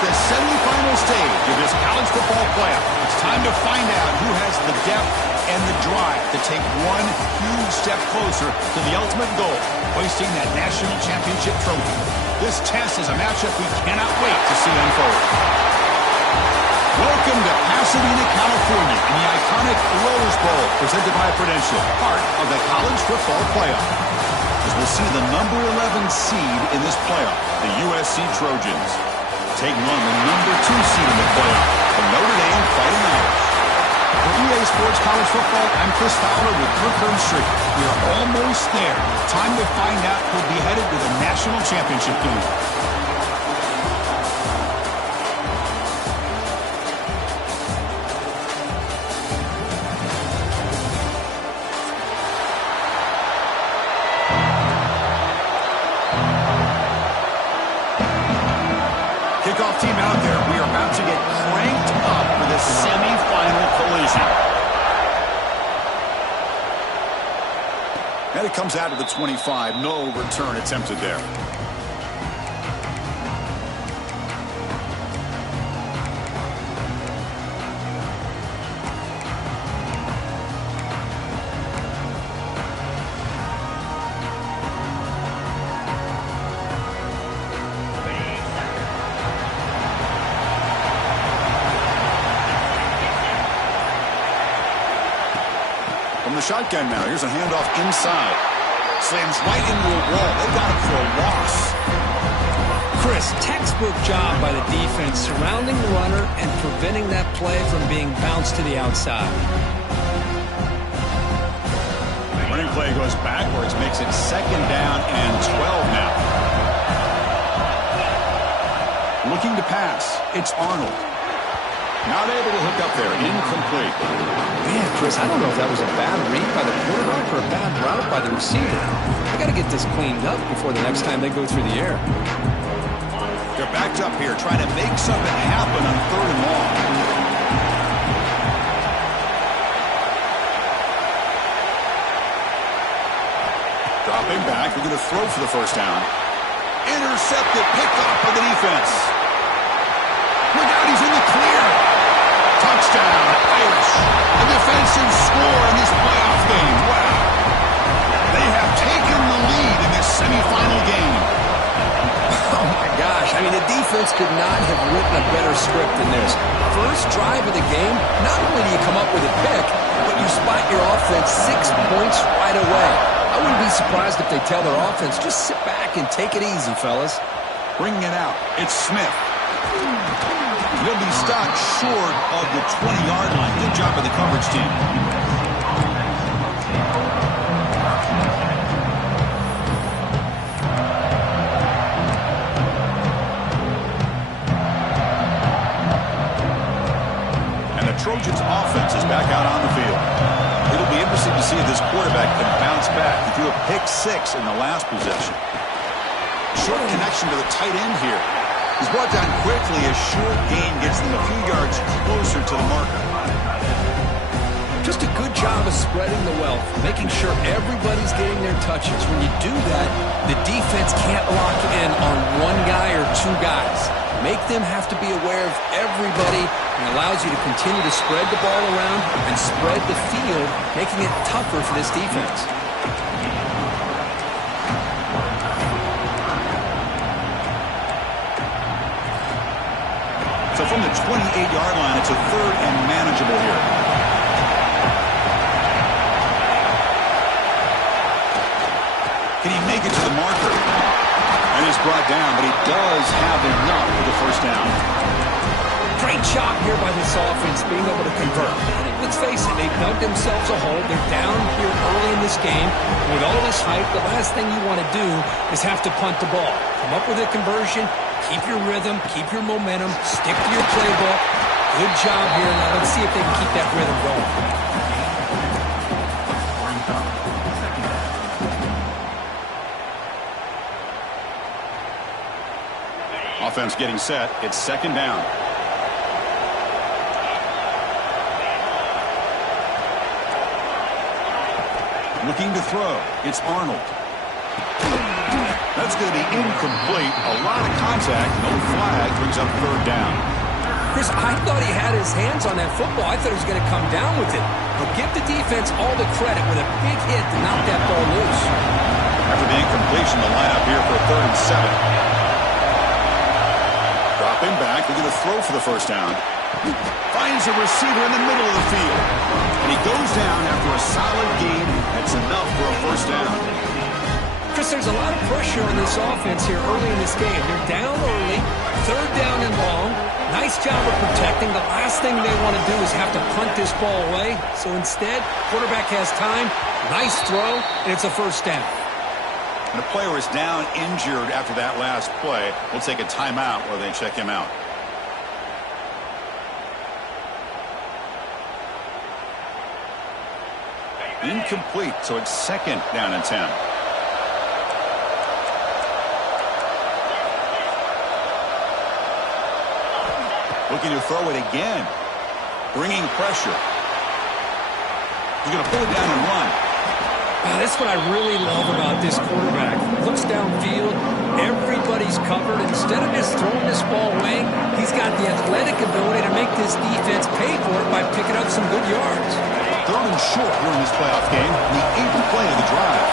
the semifinal stage of this college football playoff. It's time to find out who has the depth and the drive to take one huge step closer to the ultimate goal, hoisting that national championship trophy. This test is a matchup we cannot wait to see unfold. Welcome to Pasadena, California, in the iconic Rose Bowl, presented by Prudential, part of the college football playoff. As we'll see the number 11 seed in this playoff, the USC Trojans, taking on the number 2 seed in the playoff, the Notre Dame Fighting Irish. For EA Sports College Football, I'm Chris Fowler with Kirk Street. We are almost there. Time to find out who'll be headed to the national championship game. Kickoff team out there. We are about to get cranked up for this semifinal collision. And it comes out to the 25. No return attempted there. From the shotgun now, here's a handoff inside. Slams right into a wall. They got him for a loss. Chris, textbook job by the defense, surrounding the runner and preventing that play from being bounced to the outside. Running play goes backwards, makes it 2nd down and 12 now. Looking to pass, it's Arnold. Not able to hook up there. Incomplete. Man, Chris, I don't know if that was a bad read by the quarterback or a bad route by the receiver. They got to get this cleaned up before the next time they go through the air. They're backed up here trying to make something happen on 3rd and long. Dropping back. They're going to throw for the 1st down. Intercepted. Picked off by the defense. Look out. He's in the clear. Touchdown, Irish. A defensive score in this playoff game. Wow. They have taken the lead in this semifinal game. Oh, my gosh. I mean, the defense could not have written a better script than this. First drive of the game, not only do you come up with a pick, but you spot your offense 6 points right away. I wouldn't be surprised if they tell their offense, just sit back and take it easy, fellas. Bringing it out. It's Smith. He'll be stopped short of the 20-yard line. Good job by the coverage team. And the Trojans' offense is back out on the field. It'll be interesting to see if this quarterback can bounce back. He threw a pick-6 in the last possession. Short connection to the tight end here. He's brought down quickly. A short gain gets them a few yards closer to the marker. Just a good job of spreading the wealth, making sure everybody's getting their touches. When you do that, the defense can't lock in on one guy or 2 guys. Make them have to be aware of everybody, and allows you to continue to spread the ball around and spread the field, making it tougher for this defense. So from the 28-yard line, it's a 3rd and manageable here. Can he make it to the marker? And he's brought down, but he does have enough for the 1st down. Great job here by this offense being able to convert. Let's face it, they've dug themselves a hole. They're down here early in this game. With all this hype, the last thing you want to do is have to punt the ball. Come up with a conversion. Keep your rhythm, keep your momentum, stick to your playbook. Good job here. Now let's see if they can keep that rhythm going. Offense getting set. It's 2nd down. Looking to throw. It's Arnold. That's going to be incomplete. A lot of contact. No flag. Brings up third down. Chris, I thought he had his hands on that football. I thought he was going to come down with it. But give the defense all the credit with a big hit to knock that ball loose. After the incompletion, the lineup here for a 3rd and 7. Dropping back. They're going to throw for the first down. Finds a receiver in the middle of the field. And he goes down after a solid gain. That's enough for a first down. Chris, there's a lot of pressure on this offense here early in this game. They're down early, 3rd down and long. Nice job of protecting. The last thing they want to do is have to punt this ball away. So instead, quarterback has time. Nice throw, and it's a first down. And the player is down injured after that last play. We'll take a timeout while they check him out. Incomplete, so it's 2nd down and 10. Looking to throw it again. Bringing pressure. He's going to pull it down and run. That's what I really love about this quarterback. Looks downfield. Everybody's covered. Instead of just throwing this ball away, he's got the athletic ability to make this defense pay for it by picking up some good yards. 3rd and short here in this playoff game. The 8th play of the drive.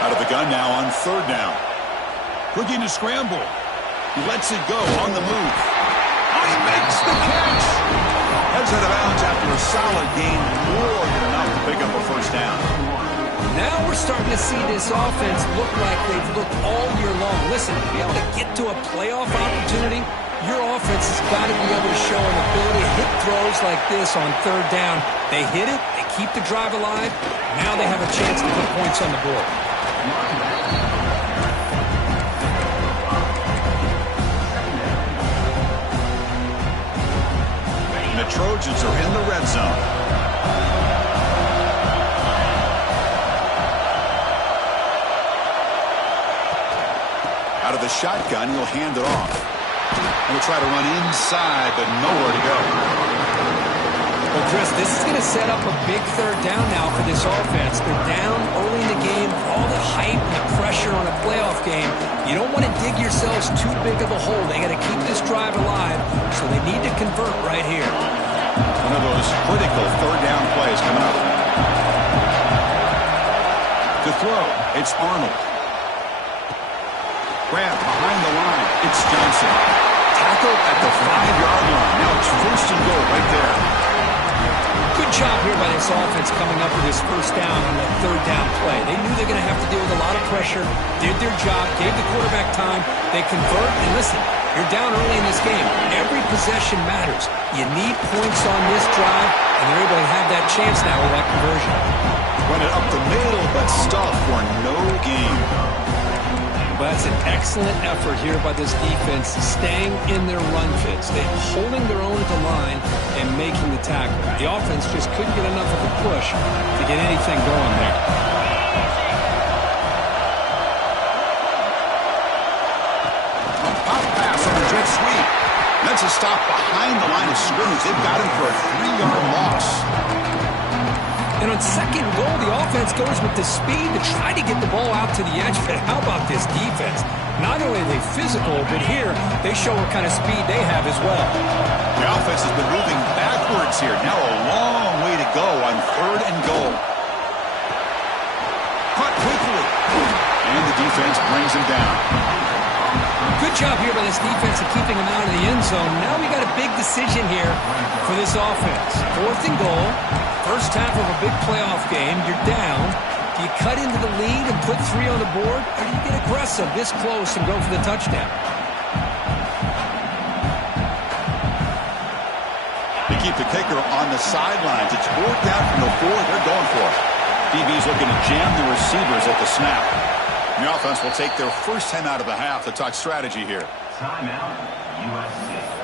Out of the gun now on 3rd down. Looking to scramble. He lets it go on the move. Oh, he makes the catch. Heads out of bounds after a solid gain. More than enough to pick up a first down. Now we're starting to see this offense look like they've looked all year long. Listen, to be able to get to a playoff opportunity, your offense has got to be able to show an ability to hit throws like this on 3rd down. They hit it, they keep the drive alive. Now they have a chance to put points on the board. And the Trojans are in the red zone. Out of the shotgun, he'll hand it off. He'll try to run inside, but nowhere to go. Well, Chris, this is going to set up a big 3rd down now for this offense. They're down early in the game. All the hype and the pressure on a playoff game. You don't want to dig yourselves too big of a hole. They got to keep this drive alive, so they need to convert right here. One of those critical 3rd down plays coming up. To throw, it's Arnold. Grab behind the line. It's Johnson. Tackle at the 5-yard line. Now it's 1st and goal right there. Good job here by this offense coming up with this first down on that 3rd down play. They knew they were going to have to deal with a lot of pressure, did their job, gave the quarterback time. They convert, and listen, you're down early in this game. Every possession matters. You need points on this drive, and they're able to have that chance now with that conversion. Run it up the middle, but stuffed for no gain. But that's an excellent effort here by this defense, staying in their run fits. They're holding their own at the line and making the tackle. The offense just couldn't get enough of a push to get anything going there. A pop pass on the jet sweep. That's a stop behind the line of scrimmage. They've got him for a 3-yard loss. And on 2nd and goal, the offense goes with the speed to try to get the ball out to the edge. But how about this defense? Not only are they physical, but here they show what kind of speed they have as well. The offense has been moving backwards here. Now a long way to go on 3rd and goal. Caught quickly. And the defense brings him down. Good job here by this defense of keeping him out of the end zone. Now we got a big decision here for this offense. 4th and goal. First half of a big playoff game. You're down. Do you cut into the lead and put 3 on the board? Or do you get aggressive this close and go for the touchdown? They keep the kicker on the sidelines. It's 4th down from the 4. They're going for it. DB's looking to jam the receivers at the snap. The offense will take their first 10 out of the half to talk strategy here. Timeout, USC.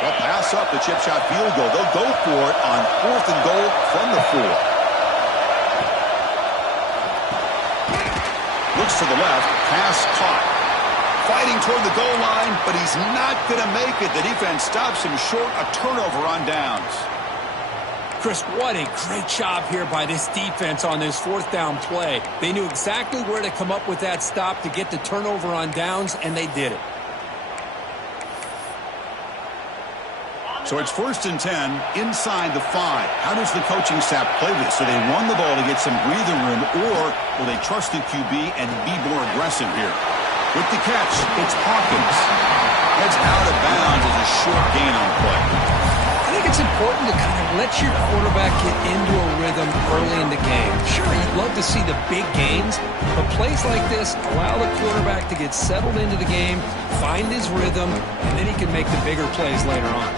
They'll pass up the chip shot field goal. They'll go for it on 4th and goal from the 4. Looks fakes to the left. Pass caught. Fighting toward the goal line, but he's not going to make it. The defense stops him short. A turnover on downs. Chris, what a great job here by this defense on this fourth down play. They knew exactly where to come up with that stop to get the turnover on downs, and they did it. So it's 1st and 10 inside the 5. How does the coaching staff play this? Do they run the ball to get some breathing room, or will they trust the QB and be more aggressive here? With the catch, it's Hawkins. Heads out of bounds as a short gain on play. I think it's important to kind of let your quarterback get into a rhythm early in the game. Sure, you'd love to see the big gains, but plays like this allow the quarterback to get settled into the game, find his rhythm, and then he can make the bigger plays later on.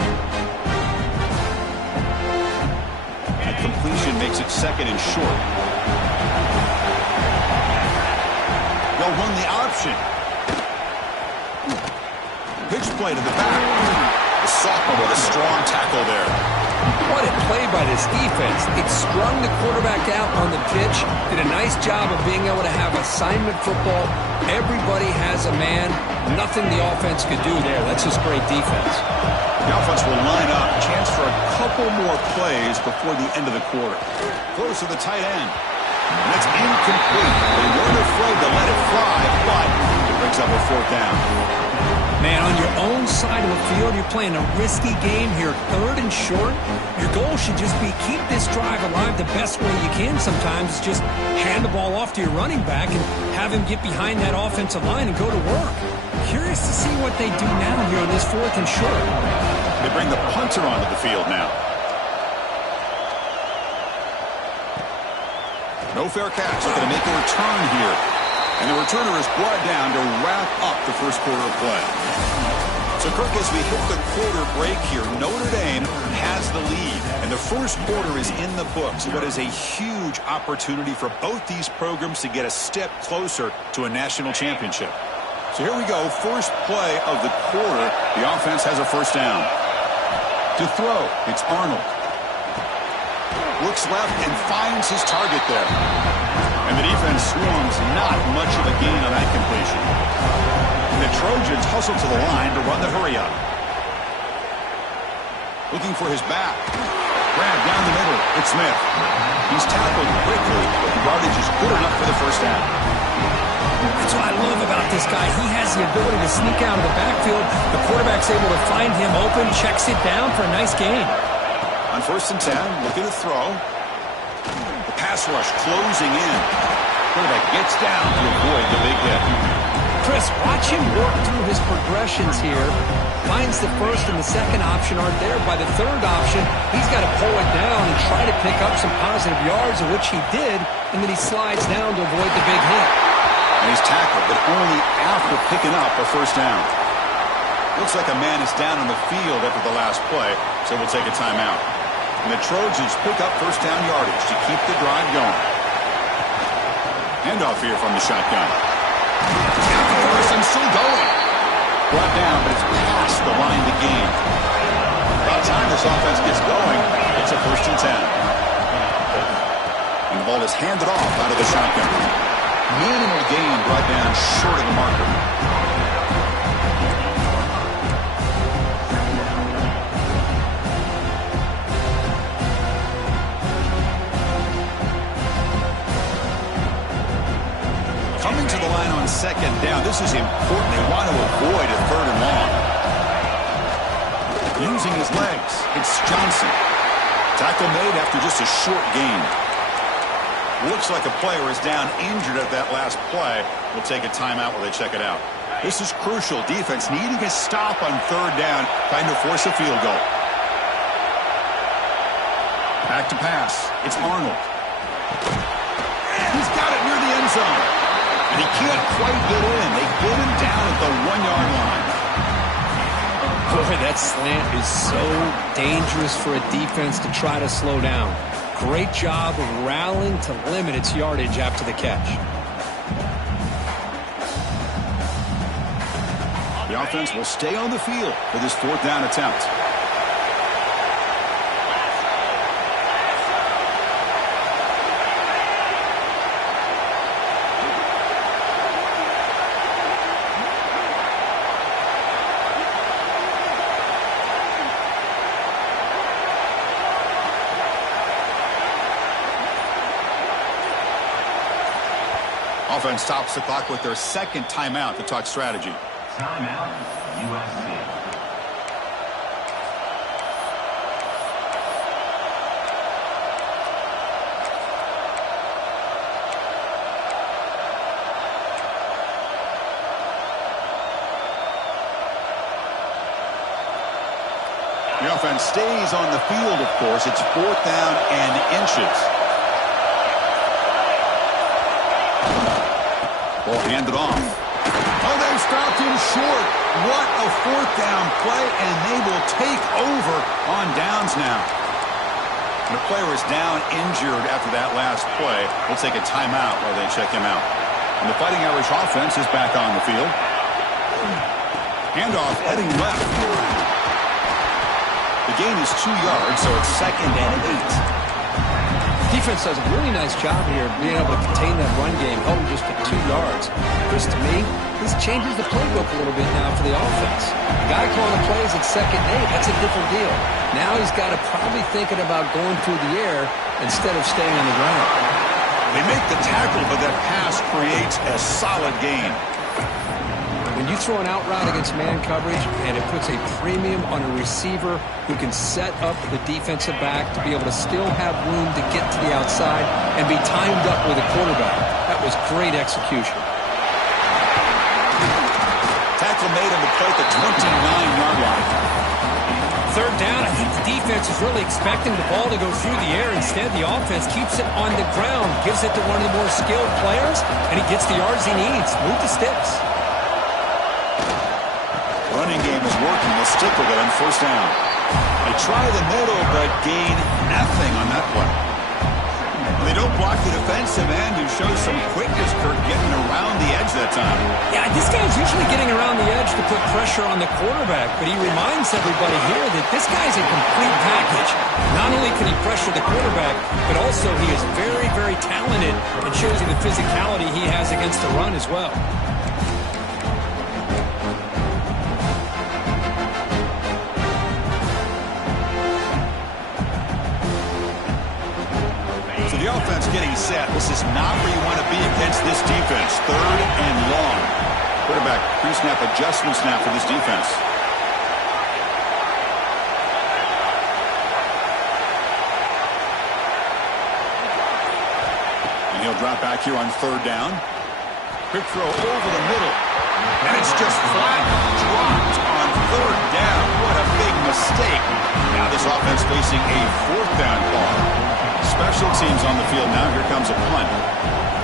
That completion makes it 2nd and short. They'll run the option. Pitch play to the back. The sophomore with a strong tackle there. What a play by this defense. It strung the quarterback out on the pitch, did a nice job of being able to have assignment football. Everybody has a man. Nothing the offense could do there. That's just great defense. The offense will line up. Chance for a couple more plays before the end of the quarter. Close to the tight end. And it's incomplete. They weren't afraid to let it fly, but it brings up a 4th down. Man, on your own side of the field, you're playing a risky game here. 3rd and short. Your goal should just be keep this drive alive the best way you can sometimes. Is just hand the ball off to your running back and have him get behind that offensive line and go to work. Curious to see what they do now here on this 4th and short. They bring the punter onto the field now. No fair catch. Looking to make a return here. And the returner is brought down to wrap up the first quarter of play. So, Kirk, as we hit the quarter break here, Notre Dame has the lead. And the first quarter is in the books. What is a huge opportunity for both these programs to get a step closer to a national championship. So here we go. First play of the quarter. The offense has a 1st down. To throw, it's Arnold. Looks left and finds his target there. And the defense swarms, not much of a gain on that completion. And the Trojans hustle to the line to run the hurry-up. Looking for his back. Grab down the middle. It's Smith. He's tackled quickly, but the yardage is good enough for the 1st down. That's what I love about this guy. He has the ability to sneak out of the backfield. The quarterback's able to find him open, checks it down for a nice gain. On 1st and 10, looking to throw. The pass rush closing in. Quarterback gets down to avoid the big hit. Chris, watch him work through his progressions here. Finds the 1st and the 2nd option aren't there. By the 3rd option, he's got to pull it down and try to pick up some positive yards, of which he did, and then he slides down to avoid the big hit. And he's tackled, but only after picking up a 1st down. Looks like a man is down on the field after the last play, so we'll take a timeout. And the Trojans pick up 1st down yardage to keep the drive going. Handoff here from the shotgun. He's got the 1st and still going. Brought down, but it's past the line to gain. About time this offense gets going, it's a 1st and 10. And the ball is handed off out of the shotgun. Minimal gain brought down short of the marker. Coming to the line on 2nd down. This is important. They want to avoid a 3rd and long. Using his legs, it's Johnson. Tackle made after just a short gain. Looks like a player is down injured at that last play. We'll take a timeout while they check it out. This is crucial. Defense needing a stop on 3rd down, trying to force a field goal. Back to pass. It's Arnold. He's got it near the end zone. And he can't quite get in. They get him down at the 1-yard line. Boy, that slant is so dangerous for a defense to try to slow down. Great job of rallying to limit its yardage after the catch. The offense will stay on the field for this 4th down attempt. Offense stops the clock with their second timeout to talk strategy. Timeout, USC. The offense stays on the field, of course. It's 4th down and inches. Ball handed off. Oh, they stopped him short. What a 4th down play, and they will take over on downs now. The player is down injured after that last play. We'll take a timeout while they check him out. And the Fighting Irish offense is back on the field. Handoff heading left. The gain is 2 yards, so it's 2nd and 8. Defense does a really nice job here being able to contain that run game, held just to 2 yards. Chris, to me, this changes the playbook a little bit now for the offense. The guy calling the plays at 2nd and 8, that's a different deal. Now he's got to probably thinking about going through the air instead of staying on the ground. They make the tackle, but that pass creates a solid gain. When you throw an out route against man coverage and it puts a premium on a receiver who can set up the defensive back to be able to still have room to get to the outside and be timed up with a quarterback, that was great execution. Tackle made on the play at the 29-yard line. 3rd down, I think the defense is really expecting the ball to go through the air. Instead, the offense keeps it on the ground, gives it to one of the more skilled players, and he gets the yards he needs. Move the sticks. Running game is working. They'll stick with it on 1st down. They try the middle, but gain nothing on that play. They don't block the defensive end, who shows some quickness, Kirk, getting around the edge that time. Yeah, this guy's usually getting around the edge to put pressure on the quarterback, but he reminds everybody here that this guy's a complete package. Not only can he pressure the quarterback, but also he is very, very talented and shows you the physicality he has against the run as well. The offense getting set. This is not where you want to be against this defense. 3rd and long. Quarterback pre-snap adjustment snap for this defense. And he'll drop back here on 3rd down. Quick throw over the middle. And it's just flat dropped on 3rd down. What a big mistake. Now this offense facing a 4th down call. Special teams on the field now. Here comes a punt.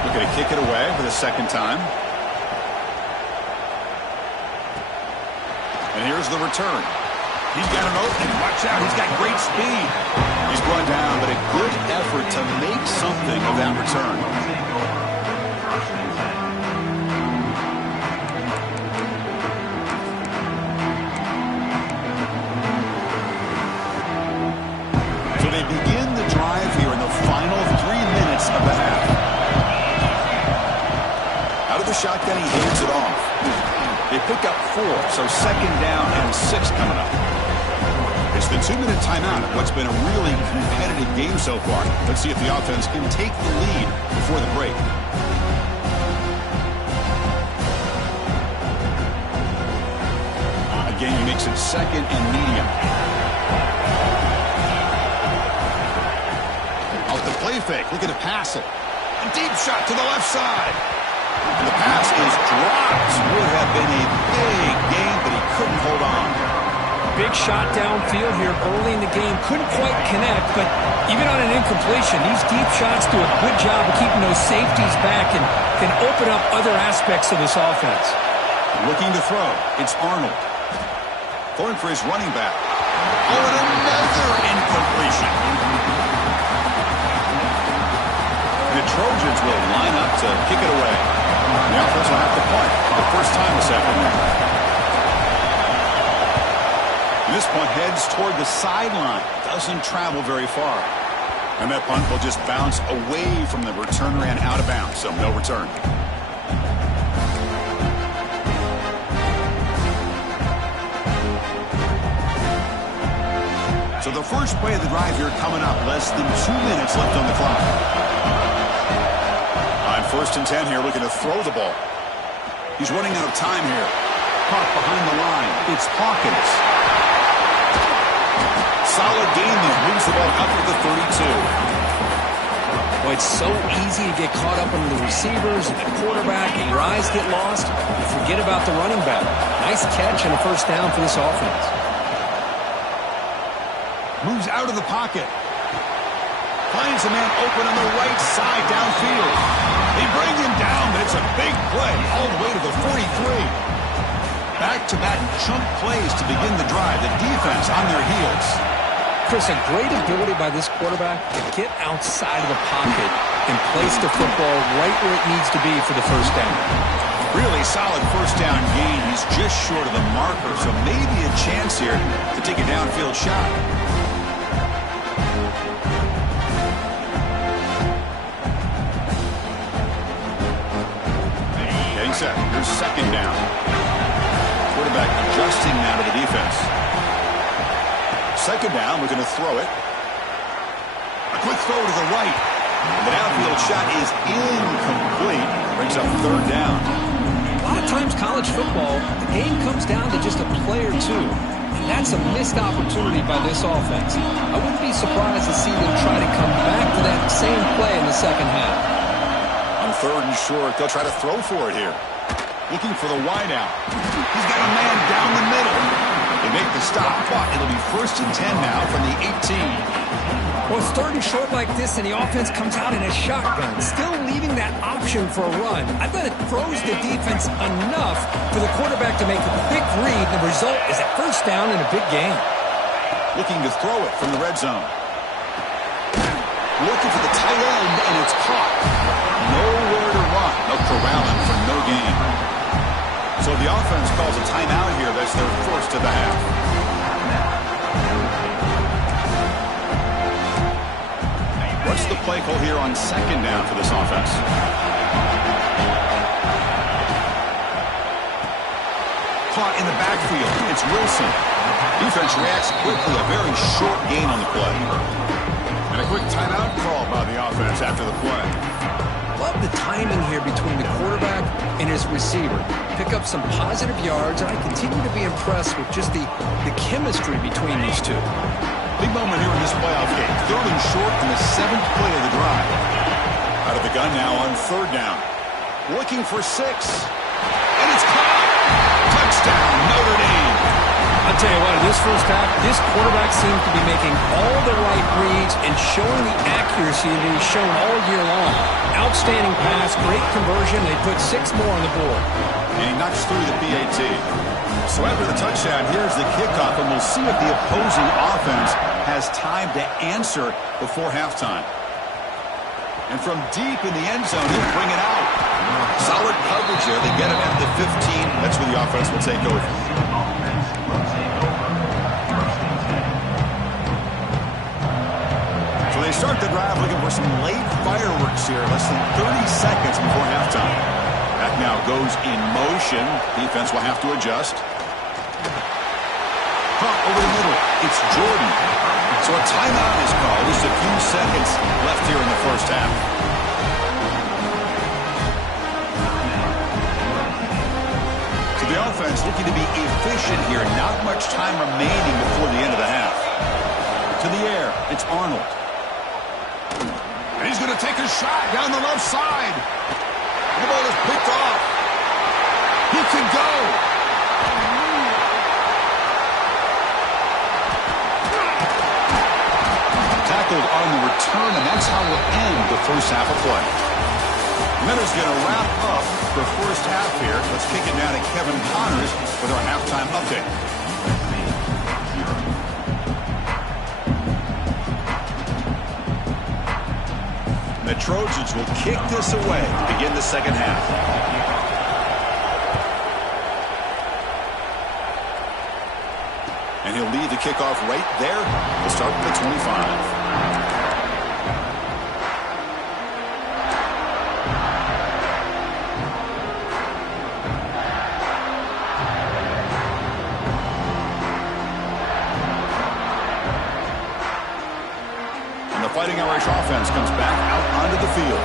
Looking to kick it away for the 2nd time. And here's the return. He's got an opening. Watch out. He's got great speed. He's brought down, but a good effort to make something of that return. So they begin the drive here in the final 3 minutes of the half. Out of the shotgun, he hands it off. They pick up 4, so 2nd down and 6 coming up. It's the 2-minute timeout of what's been a really competitive game so far. Let's see if the offense can take the lead before the break. Again, he makes it 2nd and medium. Out the play fake, looking to pass it. A deep shot to the left side. And the pass is dropped. Would have been a big gain, but he couldn't hold on. Big shot downfield here early in the game. Couldn't quite connect, but even on an incompletion, these deep shots do a good job of keeping those safeties back and can open up other aspects of this offense. Looking to throw. It's Arnold. Throwing for his running back. Oh, and another incompletion. And the Trojans will line up to kick it away. The offense will have to punt for the first time this afternoon. This punt heads toward the sideline. Doesn't travel very far. And that punt will just bounce away from the returner and out of bounds, so no return. So the first play of the drive here coming up. Less than 2 minutes left on the clock. On First and 10 here, looking to throw the ball. He's running out of time here. Caught behind the line. It's Hawkins. Solid gain there. Moves the ball up to the 32. Well, it's so easy to get caught up in the receivers and the quarterback, and your eyes get lost. You forget about the running back. Nice catch and a first down for this offense. Moves out of the pocket. Finds a man open on the right side downfield. They bring him down, but it's a big play all the way to the 43. Back-to-back chunk plays to begin the drive. The defense on their heels. Chris, a great ability by this quarterback to get outside of the pocket and place the football right where it needs to be for the first down. Really solid first down gain. He's just short of the marker, so maybe a chance here to take a downfield shot. Set. Here's second down. Quarterback adjusting now to the defense. Second down, we're going to throw it. A quick throw to the right. The downfield shot is incomplete. Brings up third down. A lot of times college football, the game comes down to just a play or two. And that's a missed opportunity by this offense. I wouldn't be surprised to see them try to come back to that same play in the second half. On third and short, they'll try to throw for it here. Looking for the wide out. He's got a man down the middle. They make the stop, but it'll be first and 10 now from the 18. Well, it's third and short like this, and the offense comes out in a shotgun, still leaving that option for a run. I thought it throws the defense enough for the quarterback to make a quick read. The result is a first down and a big gain. Looking to throw it from the red zone. Looking for the tight end, and it's caught. Nowhere to run. They'll corral him for no gain. So the offense calls a timeout here. That's their first of the half. What's the play call here on second down for this offense? Caught in the backfield. It's Wilson. Defense reacts quickly. A very short gain on the play. And a quick timeout call by the offense after the play. Love the timing here between the quarterback and his receiver. Pick up some positive yards, and I continue to be impressed with just the chemistry between these two. Big moment here in this playoff game. Third and short in the 7th play of the drive. Out of the gun now on third down. Looking for 6. And it's caught. Touchdown, Notre Dame. I'll tell you what, in this first half, this quarterback seems to be making all the right reads and showing the accuracy that he's shown all year long. Outstanding pass, great conversion. They put 6 more on the board. And he knocks through the PAT. So after the touchdown, here's the kickoff, and we'll see if the opposing offense has time to answer before halftime. And from deep in the end zone, he'll bring it out. Solid coverage here. They get him at the 15. That's where the offense will take over. So they start the drive looking for some late fireworks here. Less than 30 seconds before halftime. That now goes in motion. Defense will have to adjust. Pump over the middle. It's Jordan. So a timeout is called. Just a few seconds left here in the first half. So the offense looking to be efficient here. Not much time remaining before the end of the half. To the air. It's Arnold. And he's going to take a shot down the left side. The ball is picked off. He can go. Tackled on the return, and that's how we'll end the first half of play. Minutes going to wrap up the first half here. Let's kick it down to Kevin Connors with our halftime update. The Trojans will kick this away to begin the second half. And he'll lead the kickoff right there to start with the 25. Fighting Irish offense comes back out onto the field.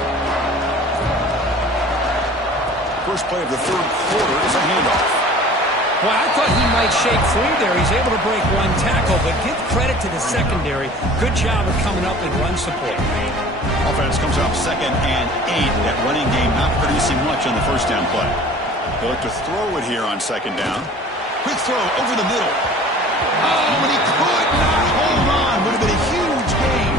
First play of the third quarter is a handoff. Well, I thought he might shake free there. He's able to break one tackle, but give credit to the secondary. Good job of coming up in run support. Offense comes up 2nd and 8. That running game not producing much on the first down play. They look to throw it here on 2nd down. Quick throw over the middle. Oh, but he could not hold on. Would have been a huge gain.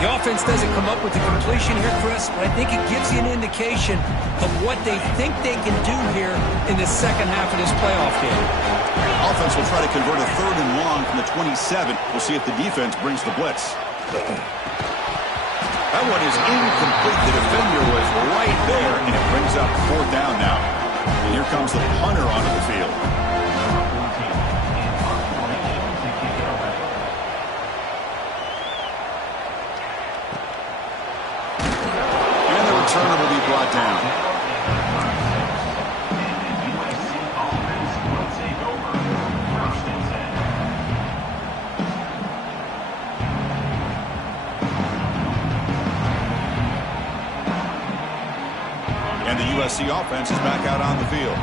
The offense doesn't come up with the completion here, Chris, but I think it gives you an indication of what they think they can do here in the second half of this playoff game. Offense will try to convert a 3rd and long from the 27. We'll see if the defense brings the blitz. That one is incomplete. The defender was right there, and it brings up 4th down now. And here comes the punter onto the field. And the returner will be brought down. And the USC offense is back out on the field.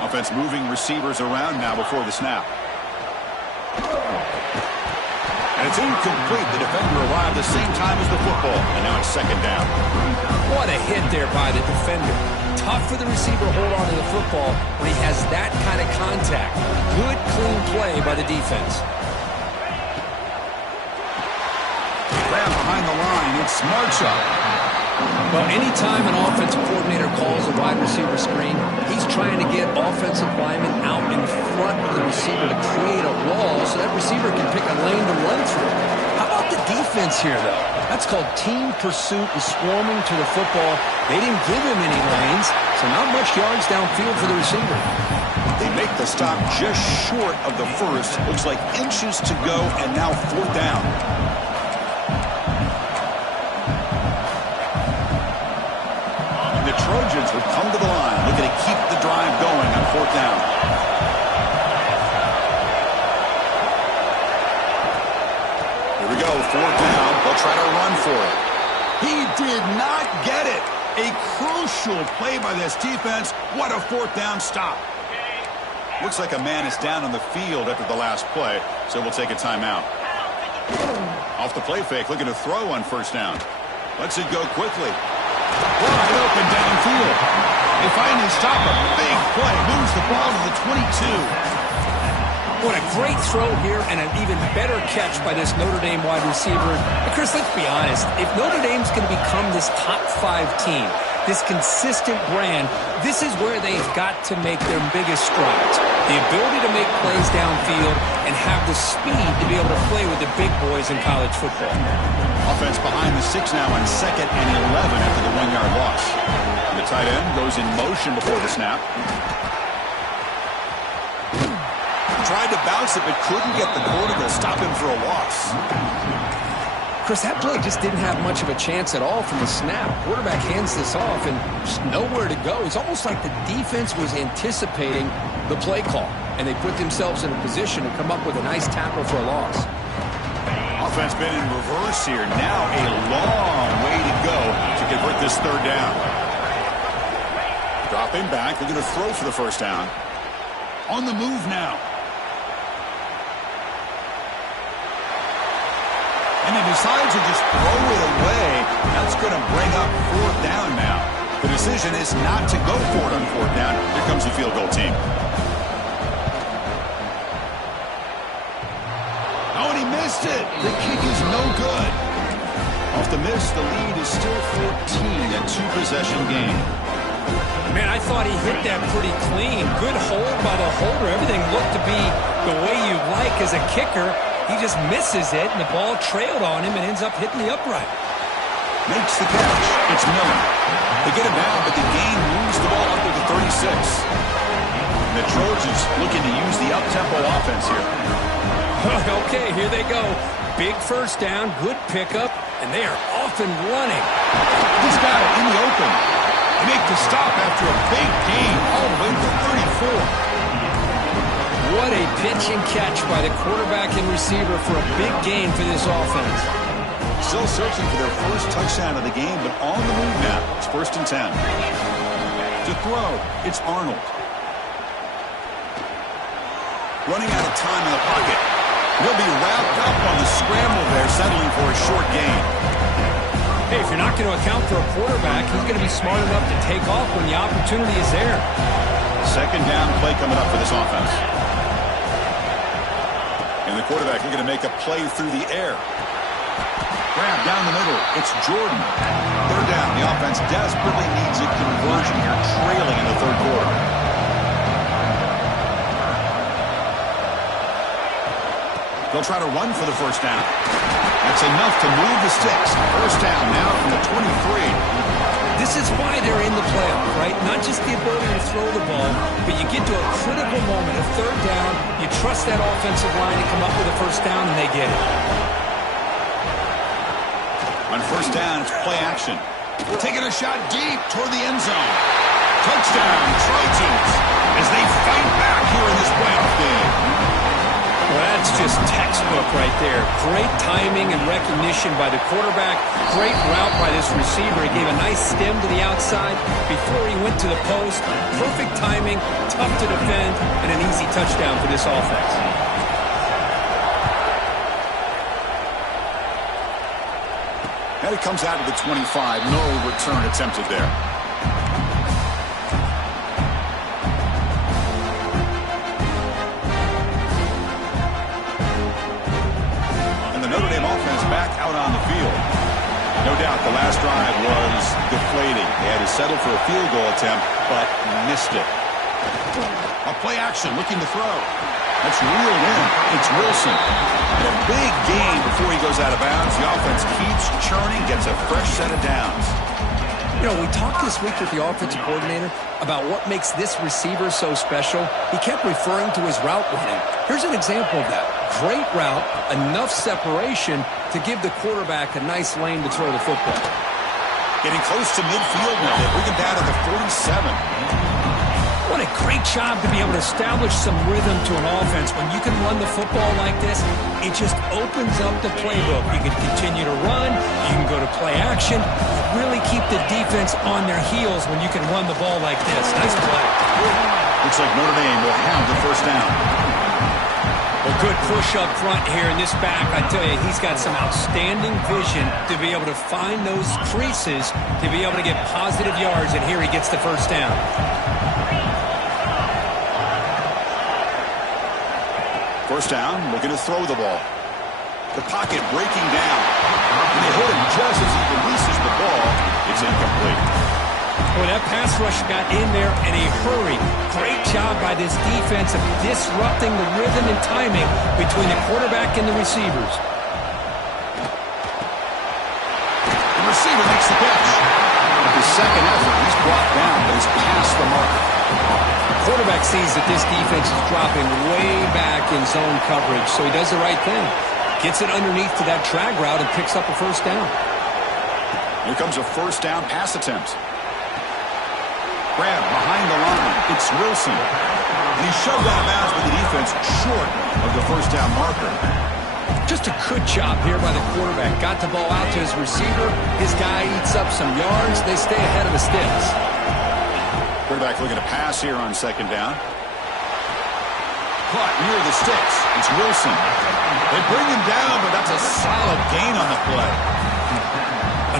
Offense moving receivers around now before the snap. And it's incomplete. The defender arrived the same time as the football. And now it's 2nd down. What a hit there by the defender. Tough for the receiver to hold on to the football when he has that kind of contact. Good, clean play by the defense. Behind the line, it's Marchuk. Well, anytime an offensive coordinator calls a wide receiver screen, he's trying to get offensive linemen out in front of the receiver to create a wall so that receiver can pick a lane to run through. How about the defense here, though? That's called team pursuit and swarming to the football. They didn't give him any lanes, so not much yards downfield for the receiver. They make the stop just short of the first. Looks like inches to go, and now 4th down. Trojans will come to the line, looking to keep the drive going on 4th down. Here we go, 4th down. They'll try to run for it. He did not get it. A crucial play by this defense. What a 4th down stop. Looks like a man is down on the field after the last play, so we'll take a timeout. Off the play fake, looking to throw on 1st down. Lets it go quickly. Wide open downfield. They finally stop a big play. Moves the ball to the 22. What a great throw here and an even better catch by this Notre Dame wide receiver. But Chris, let's be honest. If Notre Dame's going to become this top 5 team, this consistent brand, this is where they've got to make their biggest strides. The ability to make plays downfield and have the speed to be able to play with the big boys in college football. Offense behind the 6 now on 2nd and 11 after the 1-yard loss. And the tight end goes in motion before the snap. Tried to bounce it, but couldn't get the quarter to stop him for a loss. Chris, that play just didn't have much of a chance at all from the snap. Quarterback hands this off and just nowhere to go. It's almost like the defense was anticipating the play call, and they put themselves in a position to come up with a nice tackle for a loss. Offense been in reverse here. Now a long way to go to convert this 3rd down. Dropping back. They're going to throw for the 1st down. On the move now. And he decides to just throw it away. That's going to bring up 4th down now. The decision is not to go for it on 4th down. Here comes the field goal team. Oh, and he missed it. The kick is no good. Off the miss, the lead is still 14, a 2-possession game. Man, I thought he hit that pretty clean. Good hold by the holder. Everything looked to be the way you'd like as a kicker. He just misses it, and the ball trailed on him and ends up hitting the upright. Makes the catch. It's Miller. They get him down, but the game moves the ball up to the 36. And the Trojans looking to use the up-tempo offense here. Okay, here they go. Big 1st down, good pickup, and they are off and running. He's got it in the open. They make the stop after a big gain all the way to 34. What a pitch and catch by the quarterback and receiver for a big gain for this offense. Still searching for their first touchdown of the game, but on the move now. It's 1st and 10. To throw, it's Arnold. Running out of time in the pocket. He'll be wrapped up on the scramble there, settling for a short gain. Hey, if you're not going to account for a quarterback, he's going to be smart enough to take off when the opportunity is there. 2nd down play coming up for this offense. And the quarterback looking to make a play through the air. Grab down the middle. It's Jordan. 3rd down. The offense desperately needs a conversion here, trailing in the 3rd quarter. They'll try to run for the 1st down. That's enough to move the sticks. 1st down now from the 23. This is why they're in the playoff, right? Not just the ability to throw the ball, but you get to a critical moment, a 3rd down, you trust that offensive line to come up with a 1st down, and they get it. On 1st down, it's play action. Taking a shot deep toward the end zone. Touchdown, Trojans, as they fight back here in this playoff game. Well, that's just textbook right there. Great timing and recognition by the quarterback. Great route by this receiver. He gave a nice stem to the outside before he went to the post. Perfect timing, tough to defend, and an easy touchdown for this offense. And it comes out of the 25. No return attempted there. Notre Dame offense back out on the field. No doubt the last drive was deflating. They had to settle for a field goal attempt, but missed it. A play action, looking to throw. That's reeled in. It's Wilson. And a big gain before he goes out of bounds. The offense keeps churning, gets a fresh set of downs. You know, we talked this week with the offensive coordinator about what makes this receiver so special. He kept referring to his route running. Here's an example of that. Great route, enough separation to give the quarterback a nice lane to throw the football. Getting close to midfield now. They bring it down to the 47. What a great job to be able to establish some rhythm to an offense. When you can run the football like this, it just opens up the playbook. You can continue to run. You can go to play action. You really keep the defense on their heels when you can run the ball like this. Nice play. Looks like Notre Dame will have the 1st down. Well, good push up front here in this back. I tell you, he's got some outstanding vision to be able to find those creases, to be able to get positive yards, and here he gets the 1st down. First down, looking to throw the ball. The pocket breaking down. And they hit him just as he releases the ball. It's incomplete. Well, that pass rush got in there in a hurry. Great job by this defense of disrupting the rhythm and timing between the quarterback and the receivers. The receiver makes the catch. With his 2nd effort, he's brought down, but he's past the marker. The quarterback sees that this defense is dropping way back in zone coverage, so he does the right thing. Gets it underneath to that drag route and picks up a 1st down. Here comes a 1st down pass attempt. Grab behind the line. It's Wilson. And he's shoved out of bounds with the defense short of the 1st down marker. Just a good job here by the quarterback. Got the ball out to his receiver. His guy eats up some yards. They stay ahead of the sticks. Quarterback looking to pass here on 2nd down. Caught near the sticks. It's Wilson. They bring him down, but that's a solid gain on the play.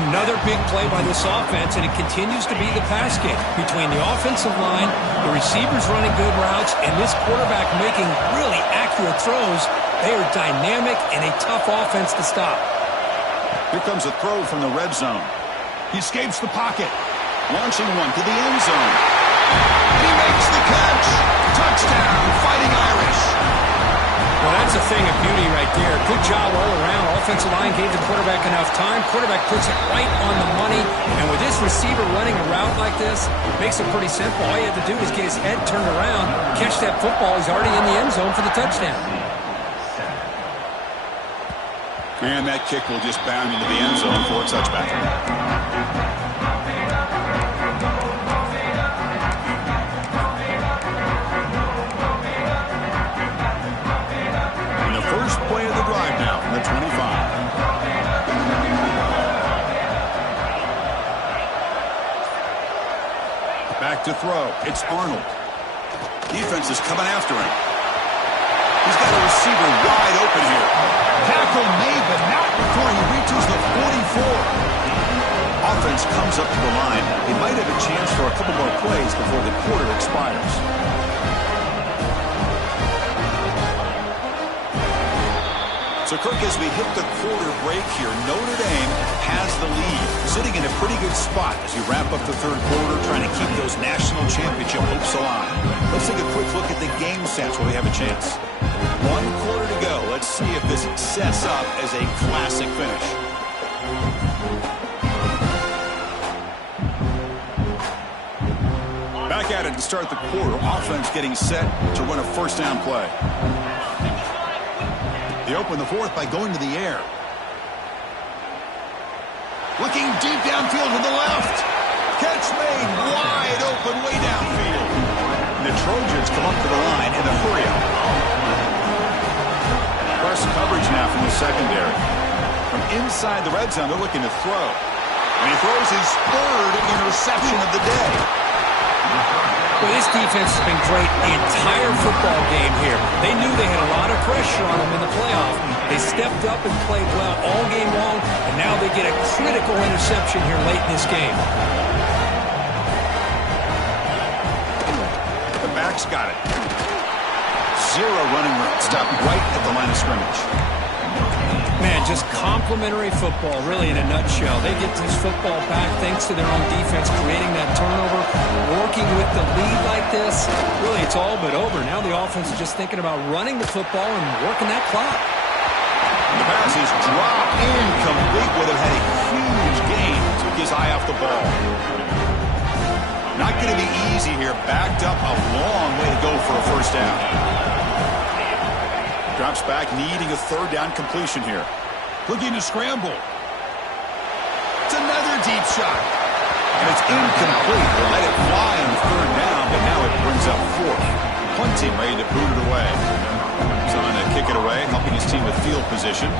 Another big play by this offense, and it continues to be the pass game between the offensive line, the receivers running good routes, and this quarterback making really accurate throws. They are dynamic and a tough offense to stop. Here comes a throw from the red zone. He escapes the pocket, launching one to the end zone. He makes the catch. Touchdown, Fighting Irish. Well, that's a thing of beauty right there. Good job all around. Offensive line gave the quarterback enough time. Quarterback puts it right on the money. And with this receiver running a route like this, makes it pretty simple. All you have to do is get his head turned around, catch that football. He's already in the end zone for the touchdown. And that kick will just bound into the end zone for a touchback. And the first play of the drive now from the 25. to throw. It's Arnold. Defense is coming after him. He's got a receiver wide open here. Tackle made, but not before he reaches the 44. Offense comes up to the line. He might have a chance for a couple more plays before the quarter expires. So, Kirk, as we hit the quarter break here, Notre Dame has the lead, sitting in a pretty good spot as we wrap up the third quarter, trying to keep those national championship hopes alive. Let's take a quick look at the game stats while we have a chance. 1 quarter to go. Let's see if this sets up as a classic finish. Back at it to start the quarter. Offense getting set to run a first down play. They open the fourth by going to the air. Looking deep downfield to the left. Catch made wide open way downfield. The Trojans come up to the line in a hurry-up. Press coverage now from the secondary. From inside the red zone, they're looking to throw. And he throws his third interception of the day. Well, this defense has been great the entire football game here. They knew they had a lot of pressure on them in the playoff. They stepped up and played well all game long, and now they get a critical interception here late in this game. The back's got it. 0 running room. Stopped right at the line of scrimmage. Man, just complimentary football, really, in a nutshell. They get this football back thanks to their own defense, creating that turnover, working with the lead like this. Really, it's all but over. Now the offense is just thinking about running the football and working that clock. The pass is dropped incomplete. Would have had a huge gain. Took his eye off the ball. Not going to be easy here. Backed up a long way to go for a first down. Drops back, needing a third down completion here. Looking to scramble. It's another deep shot. And it's incomplete. They let it fly on third down, but now it brings up fourth. Punting, ready to boot it away. He's on to kick it away, helping his team with field position.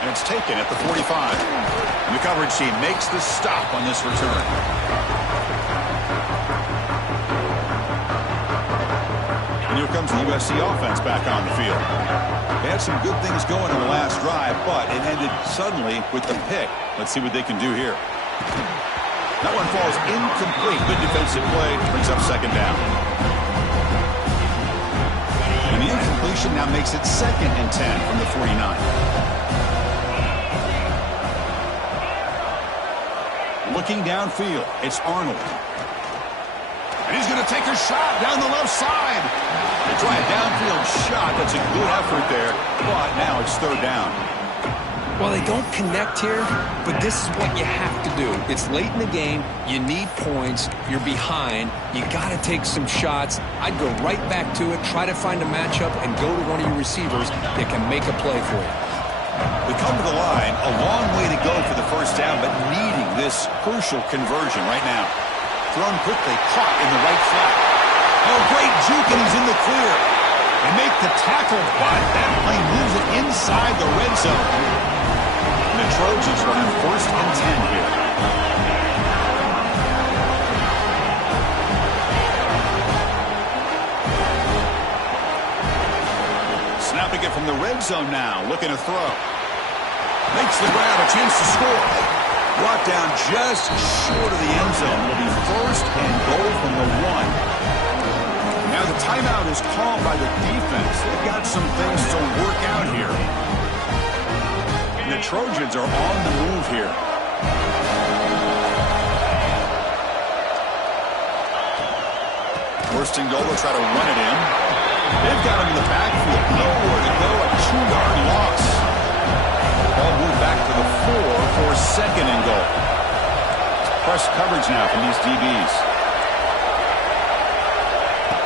And it's taken at the 45. And the coverage team makes the stop on this return. And here comes the USC offense back on the field. They had some good things going on the last drive, but it ended suddenly with the pick. Let's see what they can do here. That one falls incomplete. Good defensive play. Brings up second down. And the incompletion now makes it 2nd and 10 from the 49. Looking downfield, it's Arnold. And he's going to take a shot down the left side. They try a downfield shot. That's a good effort there, but now it's third down. Well, they don't connect here, but this is what you have to do. It's late in the game. You need points. You're behind. You got to take some shots. I'd go right back to it, try to find a matchup, and go to one of your receivers that can make a play for you. We come to the line, a long way to go for the first down, but needing this crucial conversion right now. Thrown quickly, caught in the right flat. Oh, great juke, and he's in the clear. They make the tackle, but that plane moves it inside the red zone. And the Trojans run in 1st and 10 here. Snapping it from the red zone now, looking to throw. Makes the grab, a chance to score. Brought down just short of the end zone. It'll be 1st and goal from the 1. Now the timeout is called by the defense. They've got some things to work out here. And the Trojans are on the move here. First and goal, they'll try to run it in. They've got him in the backfield. Nowhere to go. A 2-yard loss. Ball moved back to the 4 for 2nd and goal. Press coverage now from these DBs.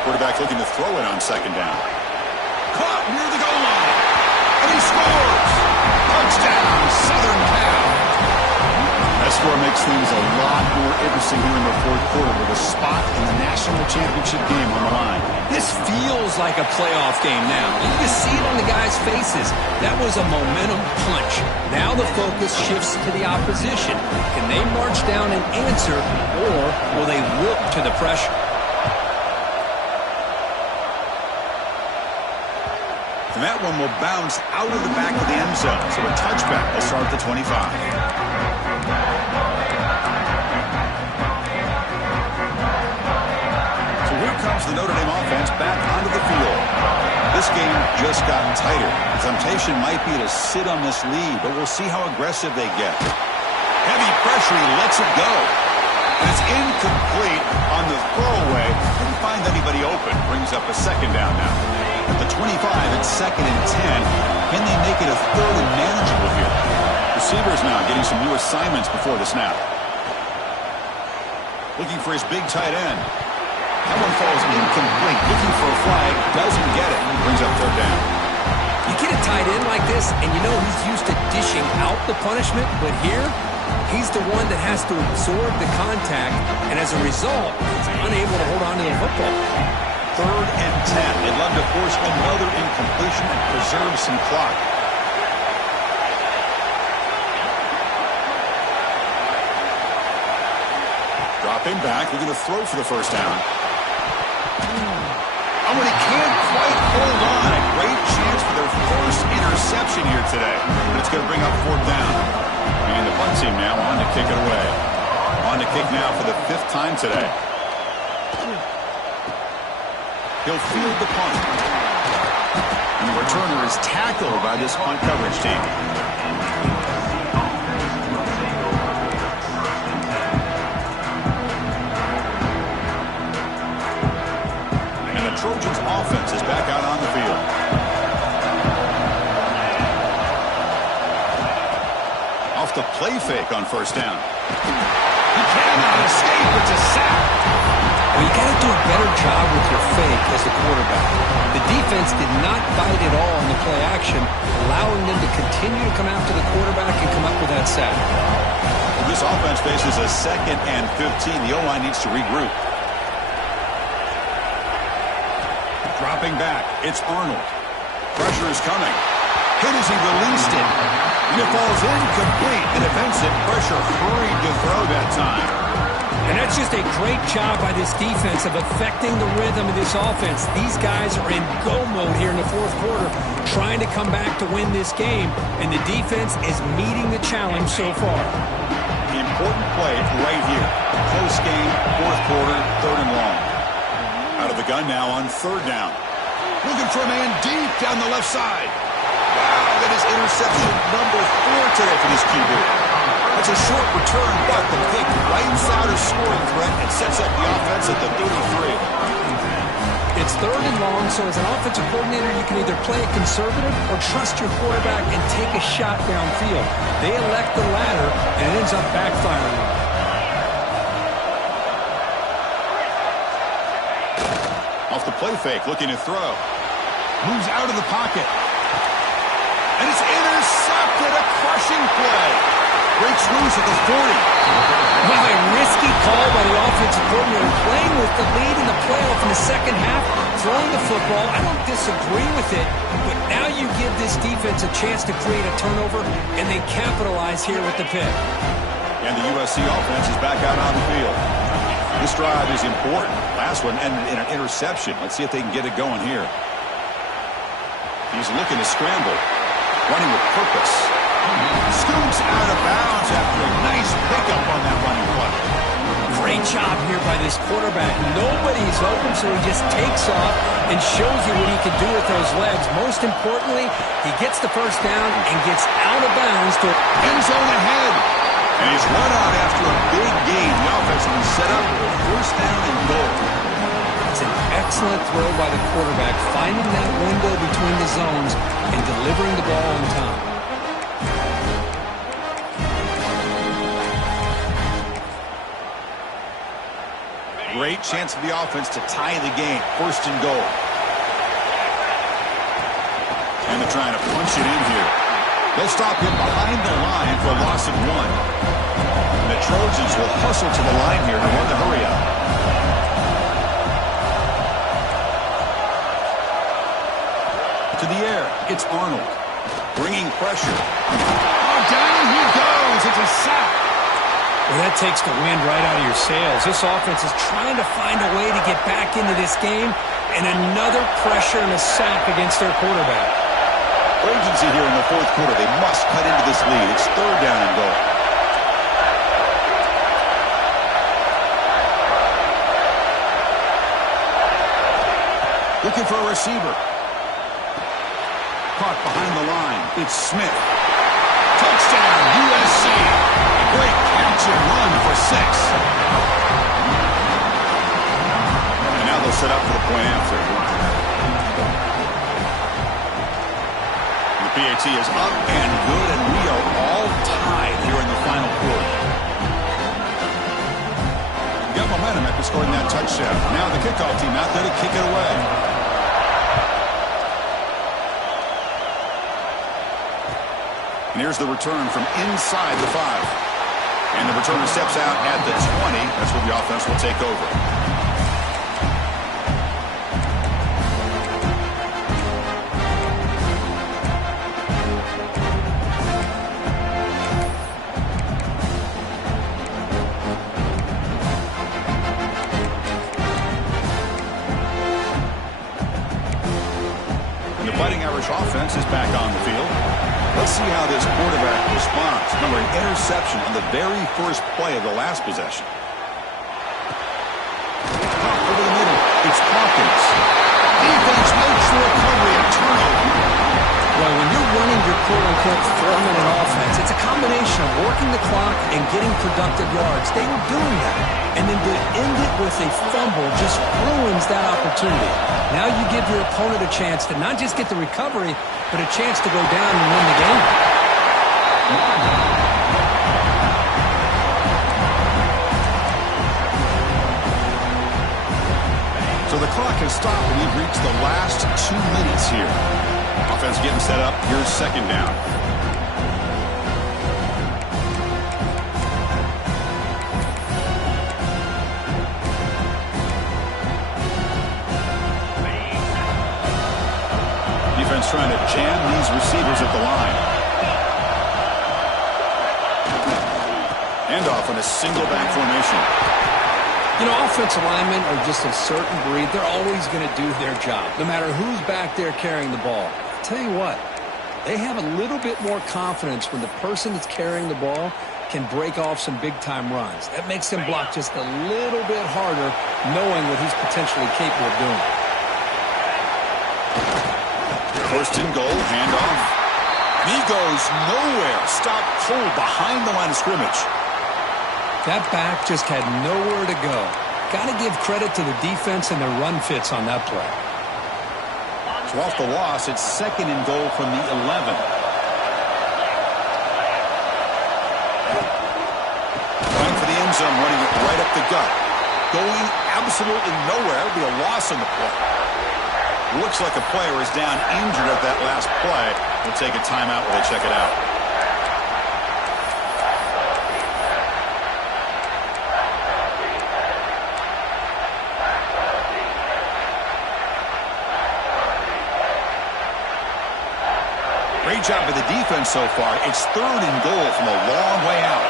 Quarterback looking to throw it on 2nd down. Caught near the goal line. And he scores. Touchdown, Southern Cal. As score makes things a lot more interesting here in the fourth quarter with a spot in the national championship game on the line. This feels like a playoff game now. You can see it on the guys' faces. That was a momentum punch. Now the focus shifts to the opposition. Can they march down and answer, or will they wilt to the pressure? And that one will bounce out of the back of the end zone. So a touchback will start at the 25. So here comes the Notre Dame offense back onto the field. This game just got tighter. The temptation might be to sit on this lead, but we'll see how aggressive they get. Heavy pressure, he lets it go. And it's incomplete on the throwaway. Didn't find anybody open. Brings up a second down now. At the 25, it's 2nd and 10. Can they make it a 3rd and manageable here? Receivers now getting some new assignments before the snap. Looking for his big tight end. That one falls incomplete. Looking for a flag. Doesn't get it. Brings up 3rd down. You get a tight end like this, and you know he's used to dishing out the punishment, but here, he's the one that has to absorb the contact, and as a result, he's unable to hold on to the football. 3rd and 10. They'd love to force another incompletion and preserve some clock. Dropping back, looking to throw for the first down. Oh, and he can't quite hold on. A great chance for their first interception here today. But it's going to bring up 4th down. And the punt team now on to kick it away. On to kick now for the 5th time today. He'll field the punt. And the returner is tackled by this punt coverage team. And the Trojans' offense is back out on the field. Off the play fake on 1st down. He cannot escape. It's a sack. Well, you got to do a better job with your fake as a quarterback. The defense did not bite at all on the play action, allowing them to continue to come after the quarterback and come up with that sack. Well, this offense faces a 2nd and 15. The O-line needs to regroup. Dropping back, it's Arnold. Pressure is coming. Hit as he released it. And it falls incomplete. The defensive pressure hurried to throw that time. And that's just a great job by this defense of affecting the rhythm of this offense. These guys are in go mode here in the 4th quarter, trying to come back to win this game, and the defense is meeting the challenge so far. The important play right here. Close game, 4th quarter, 3rd and long. Out of the gun now on 3rd down. Looking for a man deep down the left side. Wow, that is interception number 4 today for this QB. That's a short return, but the pick wipes out a scoring threat and sets up the offense at the 33. It's 3rd and long, so as an offensive coordinator, you can either play it conservative or trust your quarterback and take a shot downfield. They elect the latter, and it ends up backfiring. Off the play fake, looking to throw. Moves out of the pocket. And it's intercepted, a crushing play. Breaks loose at the 40. Wow, a risky call by the offensive coordinator, playing with the lead in the playoff in the 2nd half, throwing the football. I don't disagree with it, but now you give this defense a chance to create a turnover, and they capitalize here with the pick. And the USC offense is back out on the field. This drive is important. Last one ended in an interception. Let's see if they can get it going here. He's looking to scramble. Running with purpose. Scoots out of bounds after a nice pickup on that running play. Great job here by this quarterback. Nobody's open, so he just takes off and shows you what he can do with those legs. Most importantly, he gets the first down and gets out of bounds to end zone ahead. And he's run out after a big gain. The offense will be set up for a 1st down and goal. It's an excellent throw by the quarterback, finding that window between the zones and delivering the ball on time. Great chance for the offense to tie the game. 1st and goal. And they're trying to punch it in here. They'll stop him behind the line for a loss of 1. And the Trojans will hustle to the line here to run the hurry up. To the air, it's Arnold. Bringing pressure. Oh, down he goes. It's a sack. Well, that takes the wind right out of your sails. This offense is trying to find a way to get back into this game, and another pressure and a sack against their quarterback. Urgency here in the fourth quarter. They must cut into this lead. It's third down and goal. Looking for a receiver. Caught behind the line. It's Smith. Touchdown, USC. Great catch and run for 6. And now they'll set up for the point after. The PAT is up and good, and we are all tied here in the final quarter. Got momentum after scoring that touchdown. Now the kickoff team out there to kick it away. And here's the return from inside the 5. And the returner steps out at the 20. That's where the offense will take over. The Fighting Irish offense is back on the field. Let's see how this quarterback responds. Remember, an interception on the very first play of the last possession. Pop over the middle. It's Hawkins. Defense makes the recovery, a turnover. Well, when you're running your quote-unquote 4-minute offense, it's a combination of working the clock and getting productive yards. They were doing that. And then to end it with a fumble just ruins that opportunity. Now you give your opponent a chance to not just get the recovery, but a chance to go down and win the game. So the clock has stopped, and we've reached the last 2 minutes here. Offense getting set up. Here's second down. Defense trying to jam these receivers at the line. Handoff in a single back formation. You know, offensive linemen are just a certain breed. They're always going to do their job, no matter who's back there carrying the ball. I'll tell you what, they have a little bit more confidence when the person that's carrying the ball can break off some big-time runs. That makes them block just a little bit harder, knowing what he's potentially capable of doing. First and goal, handoff. He goes nowhere. Stop cold behind the line of scrimmage. That back just had nowhere to go. Got to give credit to the defense and their run fits on that play. So off the loss, it's second and goal from the 11. Going for the end zone, running it right up the gut. Going absolutely nowhere. It'll be a loss on the play. Looks like a player is down injured at that last play. We'll take a timeout while they check it out. Great job by the defense so far. It's third and goal from a long way out.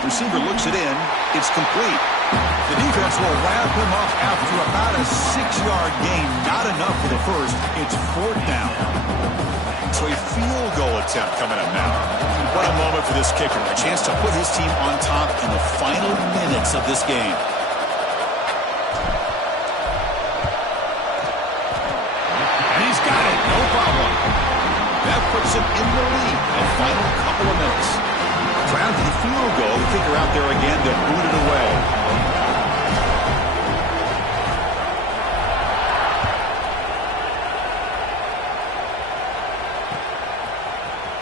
Receiver looks it in. It's complete. The defense will wrap him up after about a 6-yard gain. Not enough for the first. It's fourth down. So a field goal attempt coming up now. What a moment for this kicker. A chance to put his team on top in the final minutes of this game. Got it, no problem. That puts him in the lead in the final couple of minutes. So after the field goal, the kicker out there again to boot it away.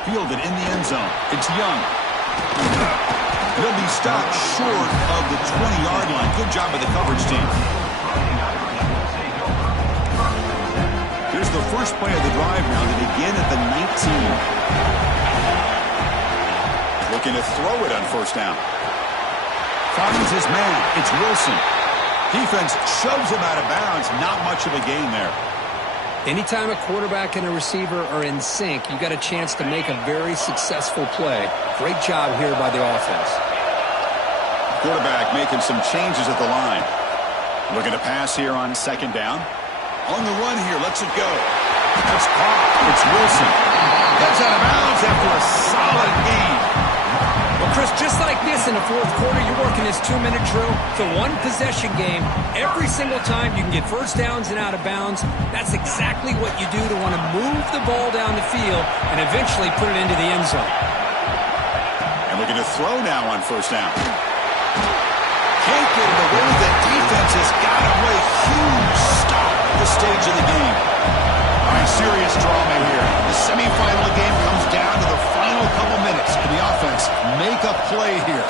Fielded in the end zone. It's Young. He'll be stopped short of the 20-yard line. Good job by the coverage team. Here's the first play of the drive now to begin at the 19. Looking to throw it on first down. Finds his man. It's Wilson. Defense shoves him out of bounds. Not much of a gain there. Anytime a quarterback and a receiver are in sync, you got a chance to make a very successful play. Great job here by the offense. Quarterback making some changes at the line. Looking to pass here on second down. On the run here, lets it go. That's caught. It's Wilson. Gets out of bounds after a solid gain. Well, Chris, just like this in the fourth quarter, you're working this 2-minute drill. It's a one-possession game. Every single time you can get first downs and out of bounds. That's exactly what you do to want to move the ball down the field and eventually put it into the end zone. And looking to throw now on first down. Can't get it away. The defense has got away. Huge stop at this stage of the game. All right, serious drama here. The semifinal game comes down to the final couple minutes. Can the offense make a play here?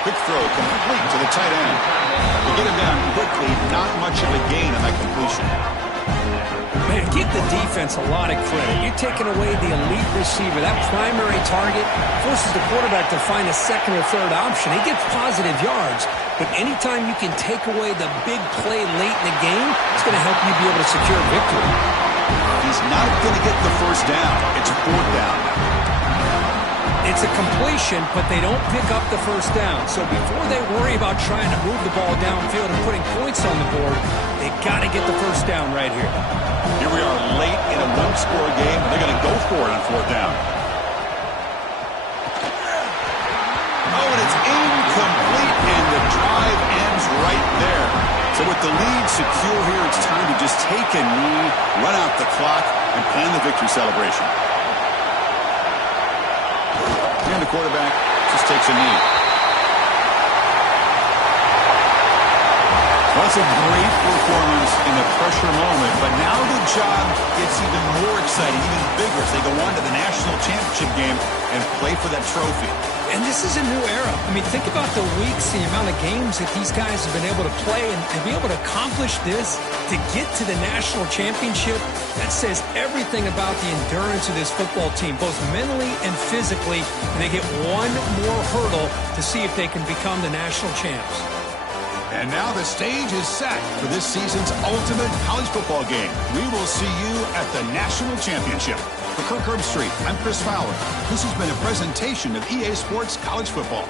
Quick throw complete to the tight end. To get him down quickly, not much of a gain on that completion. Man, give the defense a lot of credit. You're taking away the elite receiver. That primary target forces the quarterback to find a second or third option. He gets positive yards, but anytime you can take away the big play late in the game, it's going to help you be able to secure victory. He's not going to get the first down. It's fourth down. It's a completion, but they don't pick up the first down. So before they worry about trying to move the ball downfield and putting points on the board, they got to get the first down right here. Here we are late in a one-score game, and they're going to go for it on fourth down. Oh, and it's incomplete, and the drive ends right there. So with the lead secure here, it's time to just take a knee, run out the clock, and plan the victory celebration. And the quarterback just takes a knee. Well, that's a great performance in the pressure moment, but now the job gets even more exciting, even bigger as they go on to the national championship game and play for that trophy. And this is a new era. I mean, think about the weeks, the amount of games that these guys have been able to play, and to be able to accomplish this, to get to the national championship, that says everything about the endurance of this football team, both mentally and physically, and they get one more hurdle to see if they can become the national champs. And now the stage is set for this season's ultimate college football game. We will see you at the national championship. For Kirk Herbstreit, I'm Chris Fowler. This has been a presentation of EA Sports College Football.